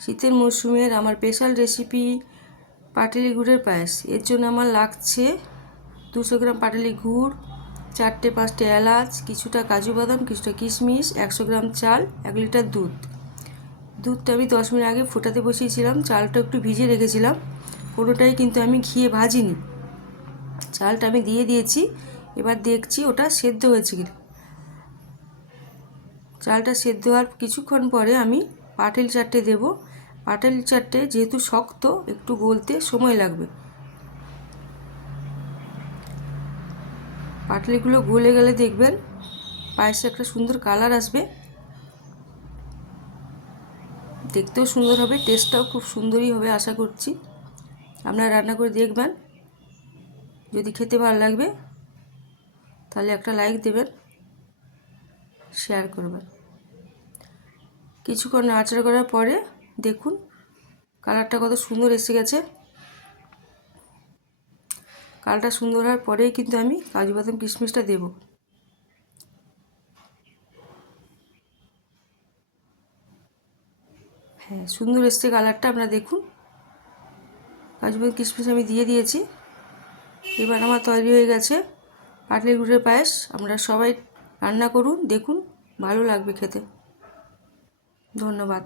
শীতের মরশুমের আমার স্পেশাল রেসিপি পাটালি গুড়ের পায়েস। এর জন্য আমার লাগছে দুশো গ্রাম পাটালি গুড়, চারটে, পাঁচটে এলাচ, কিছুটা কাজু বাদাম, কিছুটা কিশমিশ, একশো গ্রাম চাল, এক লিটার দুধ। দুধটা আমি দশ মিনিট আগে ফোটাতে বসিয়েছিলাম, চালটা একটু ভিজিয়ে রেখেছিলাম। কোনোটাই কিন্তু আমি ঘিয়ে ভাজিনি। চালটা আমি দিয়ে দিয়েছি, এবার দেখছি ওটা সেদ্ধ হয়েছে কি চালটা সেদ্ধ হওয়ার কিছুক্ষণ পরে আমি পাটেল চারটে দেব। পাটেল চারটে যেহেতু শক্ত, একটু গলতে সময় লাগবে। পাটলিগুলো গলে গেলে দেখবেন পায়েসে একটা সুন্দর কালার আসবে। দেখতেও সুন্দর হবে, টেস্টটাও খুব সুন্দরই হবে আশা করছি। আপনারা রান্না করে দেখবেন। যদি খেতে ভালো লাগবে, তাহলে একটা লাইক দেবেন শেয়ার করবেন। কিছুক্ষণ নাড়াচাড়া করার পরে দেখুন কালারটা কত সুন্দর এসে গেছে। কালারটা সুন্দর হওয়ার পরেই কিন্তু আমি কাজু বাদাম কিশমিশটা দেব। হ্যাঁ সুন্দর এসছে কালারটা, আপনারা দেখুন। কাজু বাদাম কিশমিশ আমি দিয়ে দিয়েছি। এবার আমার তৈরি হয়ে গেছে পাটলি গুড়ের পায়েস। আমরা সবাই রান্না করুন, দেখুন, ভালো লাগবে খেতে। ধন্যবাদ।